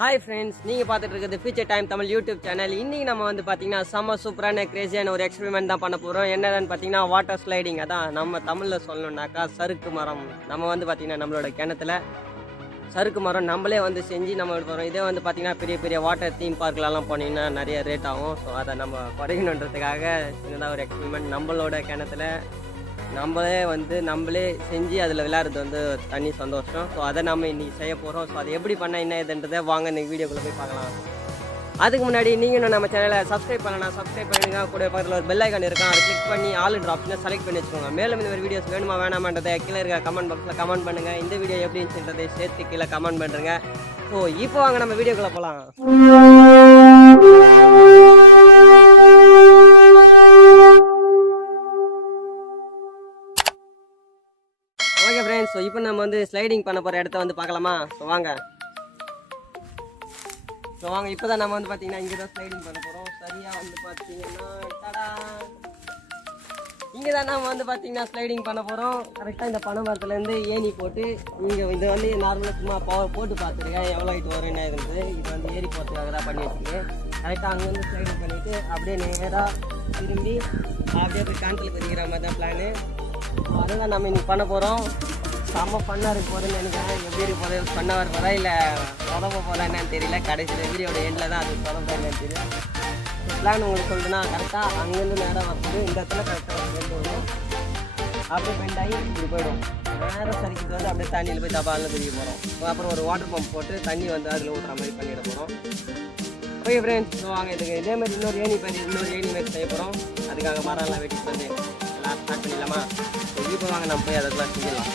Hi friends, நீங்கள் பார்த்துட்டு இருக்கிறது future time Tamil YouTube channel. இன்றைக்கி நம்ம வந்து பார்த்தீங்கன்னா செம்ம சூப்பரான கிரேசியான ஒரு எக்ஸ்பெரிமெண்ட் தான் பண்ண போகிறோம். என்னதான்னு பார்த்தீங்கன்னா வாட்டர் ஸ்லைடிங். அதான் நம்ம தமிழில் சொல்லணுன்னாக்கா சறுக்கு மரம். நம்ம வந்து பார்த்தீங்கன்னா நம்மளோட கிணத்துல சறுக்கு மரம் நம்மளே வந்து செஞ்சு நம்ம போகிறோம். இதே வந்து பார்த்தீங்கன்னா பெரிய பெரிய வாட்டர் தீம் பார்க்லலாம் போனீங்கன்னா நிறைய ரேட் ஆகும். ஸோ அதை நம்ம குறைக்கணுன்றதுக்காக சின்னதாக ஒரு எக்ஸ்பெரிமெண்ட் நம்மளோட கிணத்துல நம்மளே செஞ்சு அதில் விளையாடுறது வந்து தனி சந்தோஷம். ஸோ அதை நம்ம இன்றைக்கி செய்ய போகிறோம். ஸோ அதை எப்படி பண்ண என்ன இதுன்றதை வாங்க இன்றைக்கி வீடியோக்குள்ளே போய் பார்க்கலாம். அதுக்கு முன்னாடி நீங்கள் இன்னும் நம்ம சேனலை சப்ஸ்கிரைப் பண்ணலாம், சப்ஸ்கிரைப் பண்ணிடுங்க. கூட பக்கத்தில் ஒரு பெல் ஐக்கான் இருக்கும், அதை கிளிக் பண்ணி ஆல் ஆப்ஷனை செலக்ட் பண்ணி வச்சுக்கோங்க. மேலும் இந்த மாதிரி வீடியோஸ் வேணுமா வேணாமன்றதை கீழே இருக்க கமெண்ட் பாக்ஸில் கமெண்ட் பண்ணுங்கள். இந்த வீடியோ எப்படி இருந்துச்சுன்றதை சேர்த்து கீழே கமெண்ட் பண்ணுறேங்க. ஸோ இப்போ வாங்க நம்ம வீடியோக்குள்ளே போகலாம். ஓகே ஃப்ரெண்ட்ஸ், ஸோ இப்போ நம்ம வந்து ஸ்லைடிங் பண்ண போகிற இடத்த வந்து பார்க்கலாமா? ஸோ வாங்க இப்போ தான் நம்ம வந்து பார்த்தீங்கன்னா இங்கே தான் ஸ்லைடிங் பண்ண போகிறோம். சரியாக வந்து பார்த்தீங்கன்னா இங்கே தான் நம்ம வந்து பார்த்தீங்கன்னா ஸ்லைடிங் பண்ண போகிறோம். கரெக்டாக இந்த பனை மரத்துலேருந்து ஏணி போட்டு இங்கே இது வந்து நார்மலாக சும்மா போட்டு பார்த்துருக்கேன் எவ்வளோ ஹைட் வரும் என்ன இருந்தது. இது வந்து ஏறி போகிறதுக்காக தான் பண்ணி வச்சுருக்கேன். கரெக்டாக அங்கேருந்து ஸ்லைடிங் பண்ணிவிட்டு அப்படியே நேராக திரும்பி அப்படியே போய் காண்டில் பதிக்கிற மாதிரி தான் பிளானு. அதுதான் நம்ம இன்னைக்கு பண்ண போகிறோம். செம்ம ஃபன்னாக இருக்க போகிறேன்னு நினைக்கிறேன். எப்படி இருக்க போகிறது, ஃபன்னாக இருக்க போகிறா இல்லை சொதப்ப போகிறா என்னன்னு தெரியல. கடைசியில் வீடியோட எண்டில் தான் அது சொதப்பா என்னன்னு தெரியும். பிளான் உங்களுக்கு சொல்லுன்னா கரெக்டாக அங்கேருந்து நேரம் வரது இந்த இடத்துல கரெக்டாக பெண்ட் வரும். அப்படியே பெண்ட் ஆகி இப்படி போயிடும். நேரம் சரிக்கிட்டு வந்து அப்படியே தண்ணியில் போய் தபாலில் குதிக்க போகிறோம். அப்புறம் ஒரு வாட்டர் பம்ப் போட்டு தண்ணி வந்து அதில் ஊற்றுற மாதிரி பண்ணிட போகிறோம். ஓகே ஃப்ரெண்ட்ஸ், வாங்க இதுக்கு இதே மாதிரி இன்னொரு ஏணி மாதிரி செய்ய போகிறோம். அதுக்காக மரம்லாம் வெட்டிட்டு வந்து எல்லாம் ஸ்டார்ட் பண்ணிடலாமா? இப்போ வாங்க நம்ம போய் அதெல்லாம் செஞ்சிடலாம்.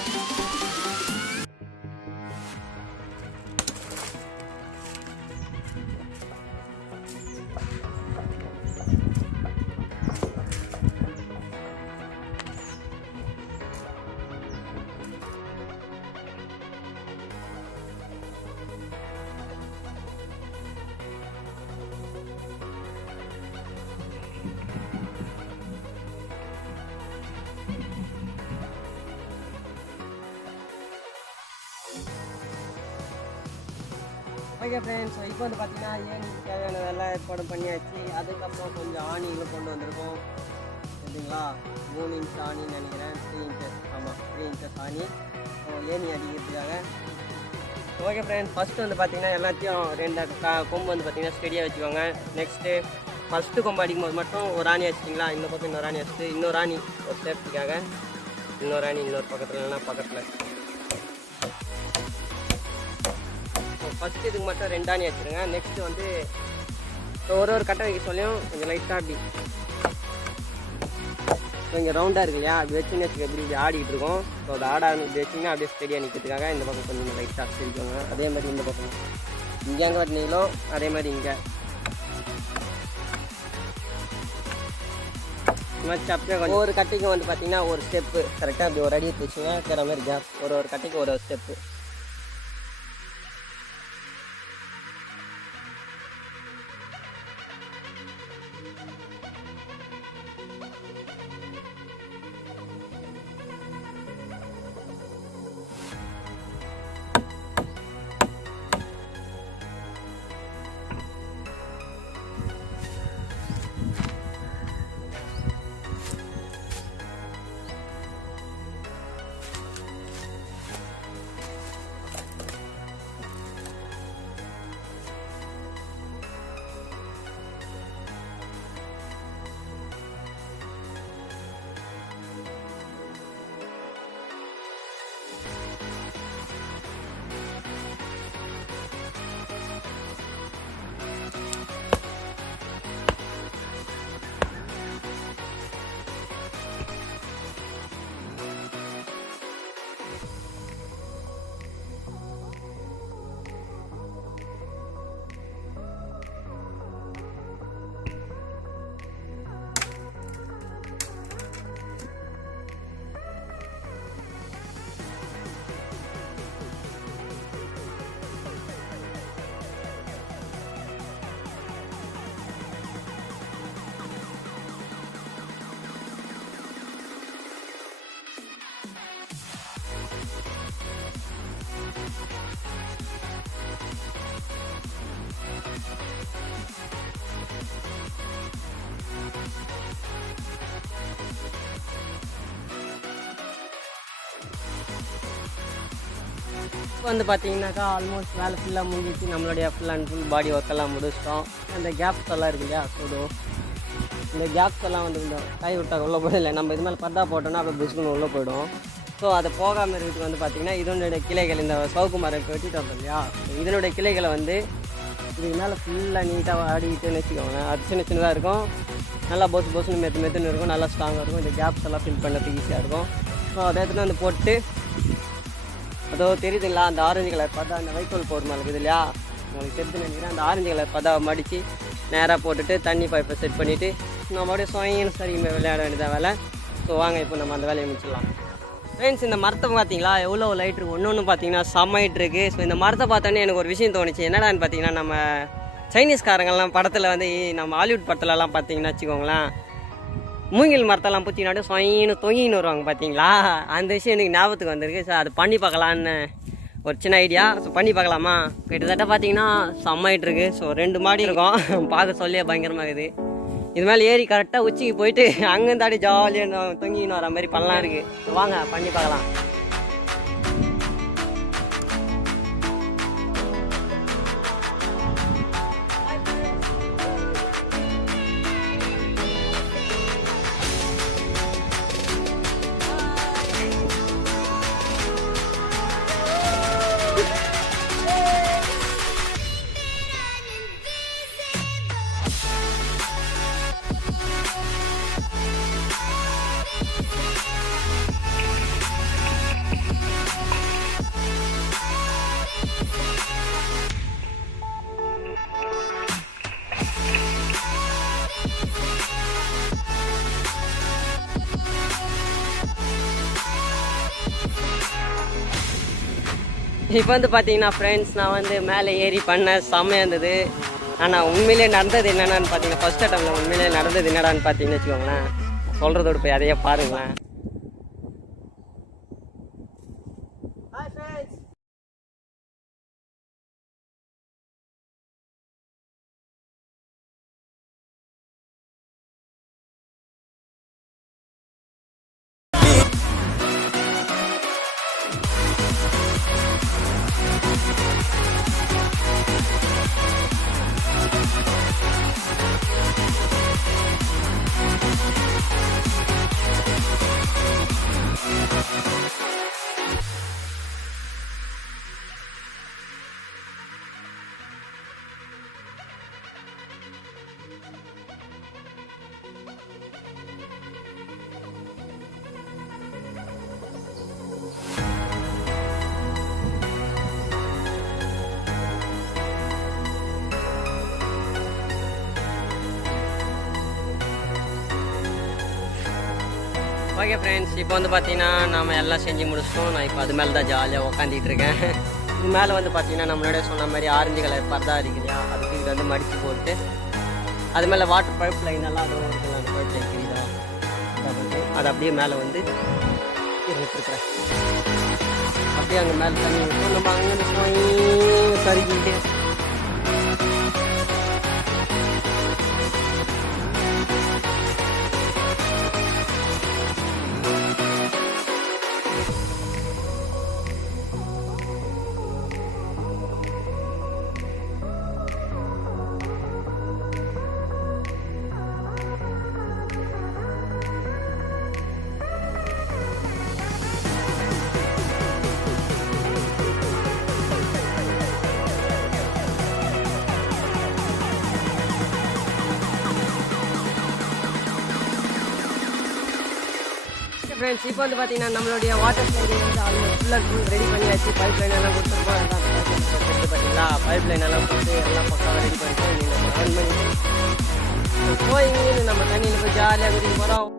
ஓகே ஃப்ரெண்ட்ஸ், இப்போ வந்து பார்த்தீங்கன்னா ஏணிக்கு தேவையானதெல்லாம் ஏற்பாடு பண்ணியாச்சு. அதுக்கப்புறம் கொஞ்சம் ஆணிகளை கொண்டு வந்திருக்கோம். சரிங்களா, 3 இன்ச் ஆணின்னு நினைக்கிறேன். 3 இன்ச்சஸ், ஆமாம் 3 இன்ச்சஸ் ஆணி ஏணி அடிக்கிறதுக்காக. ஓகே ஃப்ரெண்ட்ஸ், ஃபஸ்ட்டு வந்து பார்த்தீங்கன்னா எல்லாத்தையும் 2 கொம்பு வந்து பார்த்தீங்கன்னா ஸ்டெடியாக வச்சுக்கோங்க. நெக்ஸ்ட்டு ஃபஸ்ட்டு கொம்பு அடிக்கும்போது மட்டும் ஒரு ஆணி வச்சிட்டிங்களா, இந்த பக்கம் இன்னொரு ஆணி வச்சுட்டு இன்னொரு ஆணி ஒரு சேஃப்டிக்காக இன்னொரு ஆணி இன்னொரு பக்கத்தில் இல்லைன்னா பக்கத்தில். ஃபஸ்ட்டு இதுக்கு மட்டும் 2 ஆணி வச்சுருங்க. நெக்ஸ்ட்டு வந்து ஒரு கட்டை வைக்க சொல்லியும் கொஞ்சம் லைட்டாக அப்படி கொஞ்சம் ரவுண்டாக இருக்கு இல்லையா, அது வச்சுன்னு வச்சுக்க எப்படி இப்படி ஆடிக்கிட்டு இருக்கோம். ஸோ அது இப்படி வச்சிங்கன்னா அப்படியே ஸ்டெடியாக நிற்கிறதுக்காக இந்த பக்கம் கொஞ்சம் லைட்டாக ஸ்டெடிக்கோங்க. அதே மாதிரி இந்த பக்கம் இங்கே அங்கே வரீங்களோ அதே மாதிரி இங்கே கொஞ்சம் ஒரு கட்டைக்கு வந்து பார்த்தீங்கன்னா ஒரு ஸ்டெப்பு கரெக்டாக அப்படி ஒரு அடி வச்சுங்க. இருக்கிற மாதிரி கேப் ஒரு கட்டைக்கு ஒரு ஸ்டெப்பு. வந்து பார்த்தீங்கன்னாக்கா ஆல்மோஸ்ட் வேலை ஃபுல்லாக முடிஞ்சிச்சு. நம்மளுடைய ஃபுல் அண்ட் ஃபுல் பாடி ஒர்க்கெல்லாம் முடிச்சிட்டோம். அந்த கேப்ஸ் எல்லாம் இருக்கு இல்லையா, சோடும் இந்த கேப்ஸ் எல்லாம் வந்து இந்த கை விட்டால் உள்ளே போயிடல. நம்ம இது மேலே பர்தா போட்டோன்னா அப்படியே பிஸ்குன்னு உள்ளே போயிடும். ஸோ அதை போகாமல் இருக்கிறதுக்கு வந்து பார்த்திங்கன்னா இதனுடைய கிளைகள் இந்த சவுக்கு மரம் வெட்டிட்டு வந்தோம் இல்லையா, இதனுடைய கிளைகளை வந்து இதுக்கு மேலே ஃபுல்லாக நீட்டாக ஆடிக்கிட்டுன்னு வச்சுக்கோங்களேன். அது சின்ன சின்னதாக இருக்கும், நல்லா பொசுன்னு மெத்துன்னு இருக்கும், நல்லா ஸ்ட்ராங்காக இருக்கும். இந்த கேப்ஸ் எல்லாம் ஃபில் பண்ணுறதுக்கு ஈஸியாக இருக்கும். ஸோ அதை எடுத்துகிட்டு வந்து போட்டு அதோ தெரியுதுங்களா, அந்த ஆரஞ்சு கலர் பதா அந்த வைக்கோல் போடுற மாதிரி இருக்குது இல்லையா, உங்களுக்கு தெரிஞ்சு நினைக்கிறேன். அந்த ஆரஞ்சு கலர் பதாவை மடித்து நேராக போட்டுட்டு தண்ணி பைப்பை செட் பண்ணிவிட்டு நம்ம அப்படியே சுவையின்னு சரி விளையாட வேண்டியதான் வேலை. ஸோ வாங்க இப்போ நம்ம அந்த வேலையை முடிச்சிடலாம். ஃப்ரெண்ட்ஸ், இந்த மரத்தை பார்த்தீங்களா எவ்வளோ லைட் இருக்குது, ஒன்று பார்த்தீங்கன்னா செம்மைட் இருக்குது. ஸோ இந்த மரத்தை பார்த்தோன்னே எனக்கு ஒரு விஷயம் தோணுச்சு. என்னடான்னு பார்த்தீங்கன்னா, நம்ம சைனீஸ்காரங்கள்லாம் படத்தில் வந்து நம்ம ஹாலிவுட் படத்துலலாம் பார்த்தீங்கன்னா வச்சுக்கோங்களேன், மூங்கில் மரத்தெல்லாம் பூச்சினாட்டு சொயின்னு தொங்கின்னு வருவாங்க பார்த்தீங்களா. அந்த விஷயம் எனக்கு ஞாபகத்துக்கு வந்திருக்கு. ஸோ அது பண்ணி பார்க்கலான்னு ஒரு சின்ன ஐடியா. ஸோ பண்ணி பார்க்கலாமா? கிட்டத்தட்ட பார்த்தீங்கன்னா செம்மைட்டு இருக்குது. ஸோ 2 மாடி இருக்கும், பார்க்க சொல்லியே பயங்கரமாக இருக்குது. இது மேலே ஏறி கரெக்டாக உச்சிக்கு போயிட்டு அங்கேருந்தாடி ஜாலியாக தொங்கின்னு வர மாதிரி பண்ணலாம் இருக்குது. ஸோ வாங்க பண்ணி பார்க்கலாம். இப்போ வந்து பார்த்தீங்கன்னா ஃப்ரெண்ட்ஸ், நான் வந்து மேலே ஏறி பண்ண செம்மையாக இருந்தது. ஆனால் உண்மையிலே நடந்தது என்னென்னு பார்த்தீங்கன்னா, ஃபஸ்ட் அட்டம்ல உண்மையிலே நடந்தது என்னடான்னு பார்த்தீங்கன்னு வச்சுக்கோங்களேன். சொல்கிறதோடு போய் அதையே பாருங்களேன். ஓகே ஃப்ரெண்ட்ஸ், இப்போ வந்து பார்த்தீங்கன்னா நம்ம எல்லாம் செஞ்சு முடிச்சிட்டோம். நான் இப்போ அது மேலே தான் ஜாலியாக உக்காந்துட்டு இருக்கேன். இது மேலே வந்து பார்த்தீங்கன்னா நம்மளோட சொன்ன மாதிரி ஆரஞ்சு கலர் பர்தா இருக்கு இல்லையா, அதுக்கு இது வந்து மடித்து போட்டு அது மேலே வாட்டர் பைப் லைன் எல்லாம் அதுவும் இருக்குல்ல, அந்த பைப் லைன் தெரியுதா, அதை வந்து அது அப்படியே மேலே வந்து இருக்கிறேன். அப்படியே அங்கே மேலே தண்ணி இருக்கும், நம்ம அங்கே போய் கருகிட்டு ஃப்ரெண்ட்ஸ், இப்போ வந்து பார்த்தீங்கன்னா நம்மளுடைய வாட்டர் ஸ்லைடிங் வந்து almost full and full ready பண்ணியாச்சு. பைப் லைன் எல்லாம் கொடுத்துருக்கோம். அதுதான் பார்த்தீங்களா, பைப் லைன் எல்லாம் கொடுத்து எல்லாம் பக்காவாக ரெடி பண்ணிட்டு நம்ம ஆன் பண்ணிட்டு போய் நம்ம தண்ணியில் போய் ஜாலியாக குடிக்க போகிறோம்.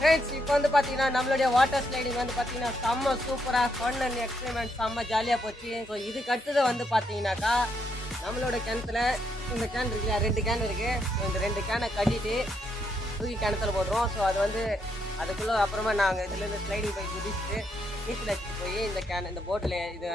ஃப்ரெண்ட்ஸ் இப்போ வந்து பார்த்தீங்கன்னா நம்மளுடைய வாட்டர் ஸ்லைடிங் வந்து பார்த்தீங்கன்னா செம்ம சூப்பராக ஃபன் அண்ட் எக்ஸ்பெரிமெண்ட் செம்ம ஜாலியாக போச்சு. ஸோ இதுக்கு அடுத்தது வந்து பார்த்தீங்கன்னாக்கா நம்மளோட கிணத்துல இந்த கேன் இருக்கு, 2 கேன் இருக்குது. ஸோ இந்த 2 கேனை கட்டிட்டு தூக்கி கிணத்துல போடுறோம். ஸோ அது வந்து அதுக்குள்ளே அப்புறமா நாங்கள் இதுலேருந்து ஸ்லைடிங் போய் குதிச்சுட்டு நீச்சல் அடிச்சுட்டு போய் இந்த போட்டில் இந்த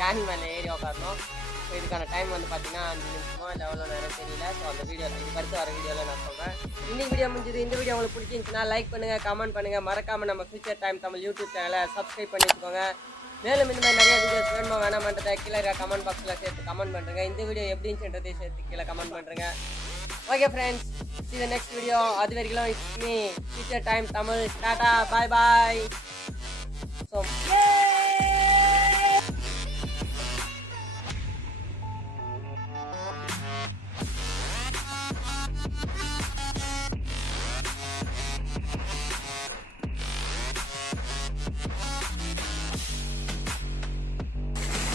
கேன் மேலே ஏறி உட்காரணும். ஸோ இதுக்கான டைம் வந்து பார்த்தீங்கன்னா 5 நிமிஷமோ இல்லை எவ்வளோ நேரம் தெரியல. ஸோ அந்த வீடியோவில் இதுக்கு அடுத்து வர வீடியோவில் நான் சொல்கிறேன். இன்னைக்கு வீடியோ முடிஞ்சது. இந்த வீடியோ உங்களுக்கு பிடிச்சிருந்துச்சுன்னா லைக் பண்ணுங்கள், கமெண்ட் பண்ணுங்கள், மறக்காமல் நம்ம ஃபியூச்சர் டைம் தமிழ் யூடியூப் சேனலை சப்ஸ்கிரைப் பண்ணி வச்சுக்கோங்க. மேலும் இந்த மாதிரி நிறைய வீடியோஸ் வேணுமா வேணாமன்றதை கீழே இருக்க கமெண்ட் பாக்ஸில் சேர்த்து கமெண்ட் பண்ணுறேங்க. இந்த வீடியோ எப்படி இருந்துச்சுன்றதை சேர்த்து கீழே கமெண்ட் பண்ணுறேங்க. Okay friends, see the next video. அது வரைக்கும் it's me, future time Tamil. Tata, bye bye. So